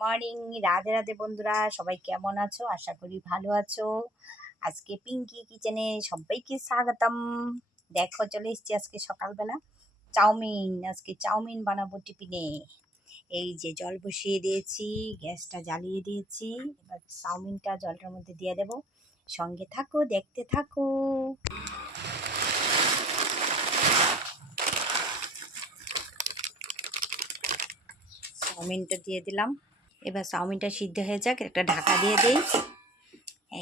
Morning Radhe Radhe বন্ধুরা, সবাই কেমন আছো? আশা করি ভালো আছো। আজকে পিঙ্কি কিচেনে সবাইকে স্বাগতম। দেখো, চলে এসেছি আজকে সকালবেলা। চাউমিন, আজকে চাউমিন বানাবো টিফিনে। এই যে জল বসিয়ে দিয়েছি, গ্যাসটা জ্বালিয়ে দিয়েছি। এবার চাউমিনটা জলটার মধ্যে দিয়ে দেব। সঙ্গে থাকো, দেখতে থাকো। চাউমিনটা দিয়ে দিলাম। এবার চাউমিনটা সিদ্ধ হয়ে যাক, একটা ঢাকা দিয়ে দিই।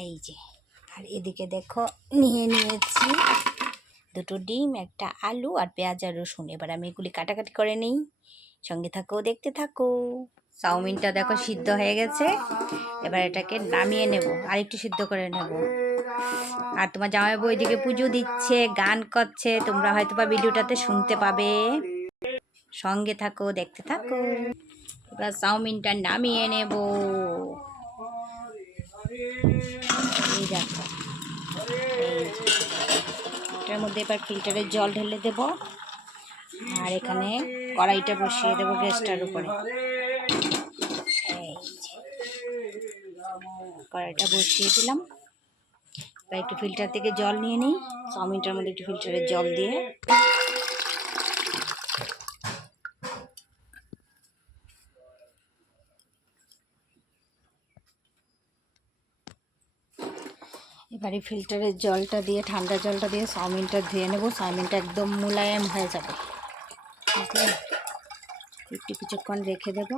এই যে, আর এদিকে দেখো, নিয়ে নিয়েছি দুটো ডিম, একটা আলু আর পেঁয়াজ আর রসুন। এবার আমি এগুলি কাটাকাটি করে নিই। সঙ্গে থাকো, দেখতে থাকো। চাউমিনটা দেখো সিদ্ধ হয়ে গেছে। এবার এটাকে নামিয়ে নেব, আর একটু সিদ্ধ করে নেব। আর তোমার জামাই বউ এদিকে পুজো দিচ্ছে, গান করছে, তোমরা হয়তো বা ভিডিওটাতে শুনতে পাবে। সঙ্গে থাকো, দেখতে থাকো। এবার চাউমিনটা নামিয়ে নেব। এটার মধ্যে এবার ফিল্টারের জল ঢেলে দেব। আর এখানে কড়াইটা বসিয়ে দেবো গ্যাসটার উপরে। কড়াইটা বসিয়ে দিলাম। একটু ফিল্টার থেকে জল নিয়ে নিই। চাউমিনটার মধ্যে একটু ফিল্টারের জল দিয়ে। এবারে ফিল্টারের জলটা দিয়ে, ঠান্ডা জলটা দিয়ে চাউমিনটা ধুয়ে নেব। চাউমিনটা একদম মোলায়েম হয়ে যাবে। বুঝলে? একটু কিছুক্ষণ রেখে দেব।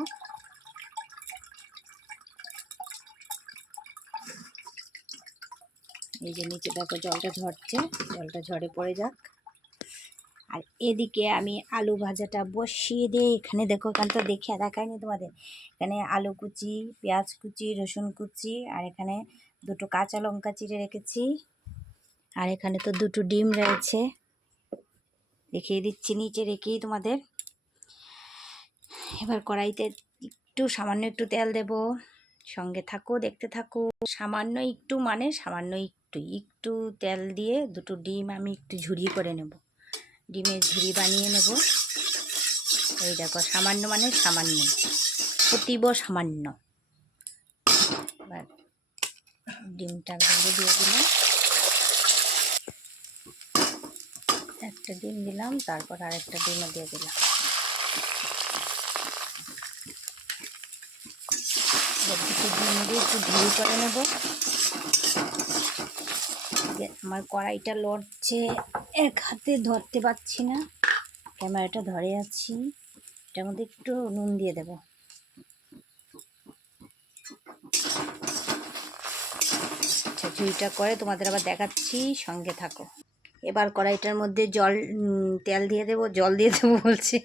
এই যে নিচে দেখো জলটা ঝরছে, জলটা ঝরে পড়ে যাক। আর এদিকে আমি আলু ভাজাটা বসিয়ে দিয়ে এখানে দেখো, এখানে তো দেখে দেখায়নি তোমাদের। এখানে আলু কুচি, পেঁয়াজ কুচি, রসুন কুচি, আর এখানে দুটো কাঁচা লঙ্কা চিড়ে রেখেছি। আর এখানে তো দুটো ডিম রয়েছে। দেখিয়ে দিচ্ছি, নিচে রেখেই তোমাদের। এবার কড়াইতে একটু সামান্য একটু তেল দেব। সঙ্গে থাকো, দেখতে থাকো। সামান্য একটু মানে সামান্য একটু একটু তেল দিয়ে দুটো ডিম আমি একটু ঝুরি করে নেব। ডিমের ঝুরি বানিয়ে নেব। এই দেখো, সামান্য মানে সামান্য। অতীব সামান্য। এবার ডিমটা ভেঙে দিয়ে দিলাম। একটা ডিম দিলাম, তারপর আরেকটা ডিমও দিয়ে দিলাম। ডিম দিয়ে একটু ঝুড়ি করে নেব। আমার কড়াইটা লড়ছে, এক হাতে ধরতে পারছি না। ক্যামেরাটা ধরে আছি। এটার মধ্যে একটু নুন দিয়ে দেবো। আচ্ছা করে, তোমাদের আবার দেখাচ্ছি, সঙ্গে থাকো। এবার কড়াইটার মধ্যে জল তেল দিয়ে দেবো, জল দিয়ে দেবো বলছি।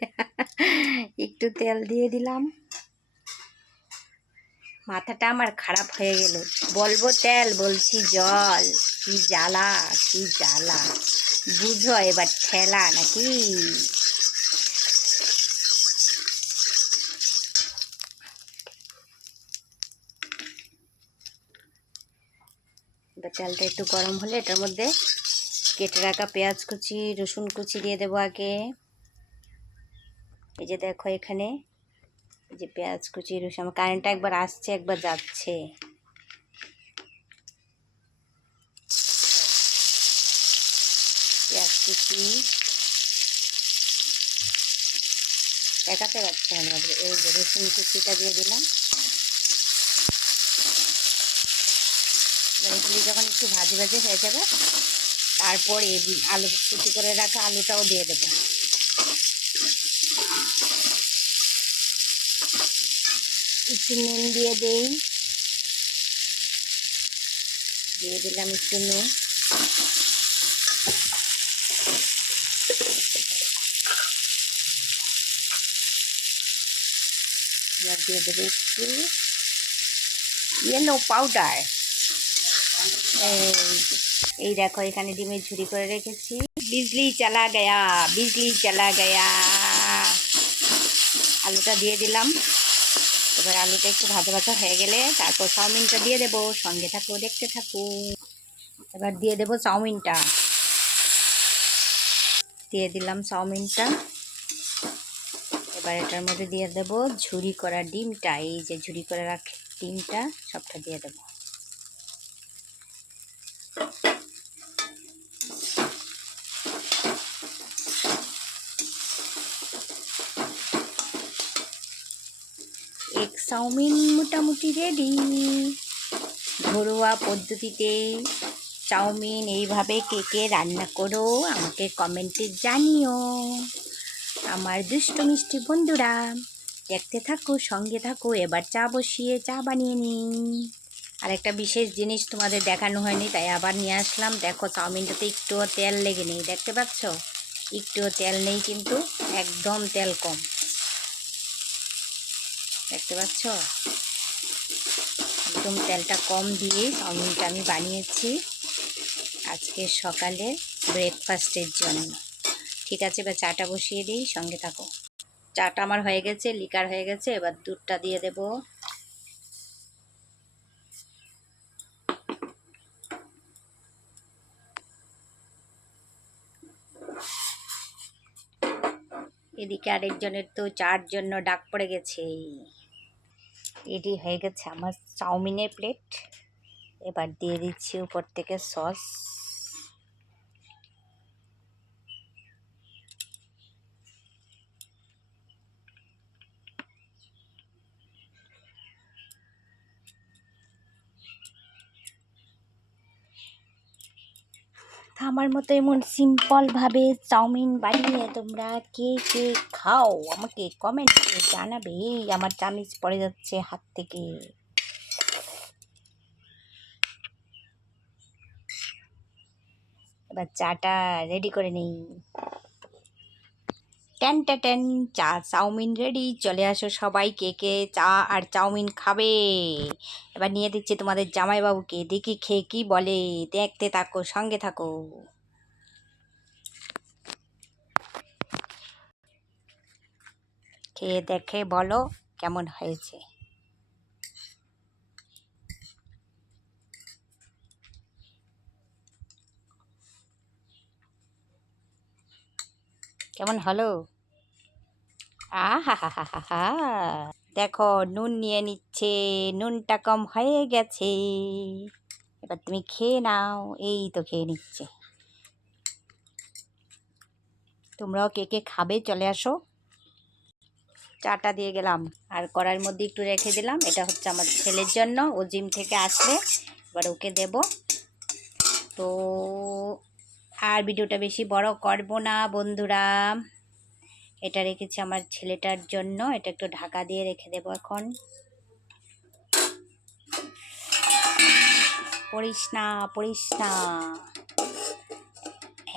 একটু তেল দিয়ে দিলাম। মাথাটা আমার খারাপ হয়ে গেল। বলব তেল, বলছি জল। কি জ্বালা কি জ্বালা। বুঝো এবার ঠেলা নাকি? এবার তেলটা একটু গরম হলে এটার মধ্যে কেটে রাখা পেঁয়াজ কুচি, রসুন কুচি দিয়ে দেবো আগে। এই যে দেখো এখানে, এই যে পেঁয়াজ কুচি, রসুন, আমার কারেন্টটা একবার আসছে, একবার যাচ্ছে। পেঁয়াজ কুচি। দেখাতে পারছি আমাদের এই যে রসুন কুচিটা দিয়ে দিলাম। এগুলি যখন একটু ভাজি ভাজি হয়ে যাবে, তারপর এই আলু কুচি করে রাখা আলুটাও দিয়ে দেবো। একটু নুন দিয়ে দেই। দিয়ে দিলাম একটু নুন। দিয়ে দেবে একটু ইয়েলো পাউডার এই দেখো, এখানে ডিমের ঝুড়ি করে রেখেছি। বিজলি চালা গয়া, বিজলি চালা গয়া। আলুটা দিয়ে দিলাম। এবার আলুটা একটু ভাজা ভাজা হয়ে গেলে তারপর চাউমিনটা দিয়ে দেবো। সঙ্গে থাকো, দেখতে থাকো। এবার দিয়ে দেবো চাউমিনটা। দিয়ে দিলাম চাউমিনটা। এবার এটার মধ্যে দিয়ে দেব ঝুরি করা ডিমটা। এই যে ঝুরি করে রাখ ডিমটা, সবটা দিয়ে দেব। এক চাউমিন মোটামুটি রেডি ঘরোয়া পদ্ধতিতে চাউমিন এইভাবে কে কে রান্না করো আমাকে কমেন্টে জানিও। আমার দুষ্ট মিষ্টি বন্ধুরা, দেখতে থাকো, সঙ্গে থাকো, এবার চা বসিয়ে চা বানিয়ে নিই। আর একটা বিশেষ জিনিস তোমাদের দেখানো হয়নি, তাই আবার নিয়ে আসলাম। দেখো চাউমিনটাতে একটুও তেল লেগে নেই, দেখতে পাচ্ছ? একটুও তেল নেই কিন্তু একদম তেল কম। দেখতে পাচ্ছ? একদম তেলটা কম দিয়ে চাউমিনটা আমি বানিয়েছি আজকে সকালে ব্রেকফাস্টের জন্য। ঠিক আছে, এবার চাটা বসিয়ে দিই, সঙ্গে থাকো। চাটা আমার হয়ে গেছে, লিকার হয়ে গেছে, এবার দুধটা দিয়ে দেব। এদিকে আরেকজনের তো চার জন্য ডাক পড়ে গেছে। এটি হয়ে গেছে আমার চাউমিনের প্লেট এবার দিয়ে দিচ্ছি উপর থেকে সস আমার মতো এমন সিম্পলভাবে চাউমিন বানিয়ে তোমরা কে কে খাও? আমাকে কমেন্ট করে জানাবে। আমার চামিচ পড়ে যাচ্ছে হাত থেকে। এবার চাটা রেডি করে নেই। টেন টেন চা, চাউমিন রেডি চলে আসো সবাই কে কে চা আর চাউমিন খাবে। এবার নিয়ে দিচ্ছি তোমাদের জামাইবাবুকে, দেখি খেয়ে কি বলে। দেখতে থাকো, সঙ্গে থাকো। খেয়ে দেখে বলো কেমন হয়েছে। কেমন হলো? হা হা হা দেখো, নুন নিয়ে নিচ্ছে, নুনটা কম হয়ে গেছে। এবার তুমি খেয়ে নাও, এই তো খেয়ে নিচ্ছে। তোমরাও কে কে খাবে চলে আসো। চাটা দিয়ে গেলাম। আর কড়ার মধ্যে একটু রেখে দিলাম। এটা হচ্ছে আমার ছেলের জন্য, ও জিম থেকে আসবে। এবার ওকে দেব। তো আর ভিডিওটা বেশি বড় করব না, বন্ধুরা। এটা রেখেছি আমার ছেলেটার জন্য। এটা একটু ঢাকা দিয়ে রেখে দেবো এখন। পড়িস না পড়িস না।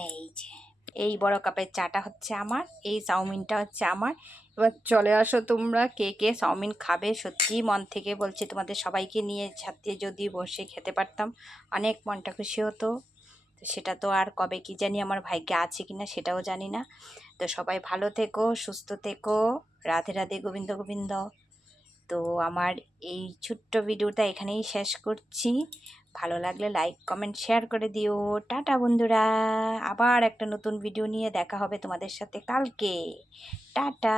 এই যে, এই বড় কাপের চাটা হচ্ছে আমার, এই চাউমিনটা হচ্ছে আমার। এবার চলে আসো তোমরা, কে কে চাউমিন খাবে? সত্যিই মন থেকে বলছি তোমাদের সবাইকে নিয়ে ছাত্রে যদি বসে খেতে পারতাম, অনেক মনটা খুশি হতো। তো সেটা তো আর কবে কি জানি আমার ভাগ্যে আছে কি না সেটাও জানি না। তো সবাই ভালো থেকো, সুস্থ থেকো। রাধে রাধে, গোবিন্দ গোবিন্দ। তো আমার এই ছোট্ট ভিডিওটা এখানেই শেষ করছি। ভালো লাগলে লাইক কমেন্ট শেয়ার করে দিও। টাটা বন্ধুরা, আবার একটা নতুন ভিডিও নিয়ে দেখা হবে তোমাদের সাথে কালকে। টাটা।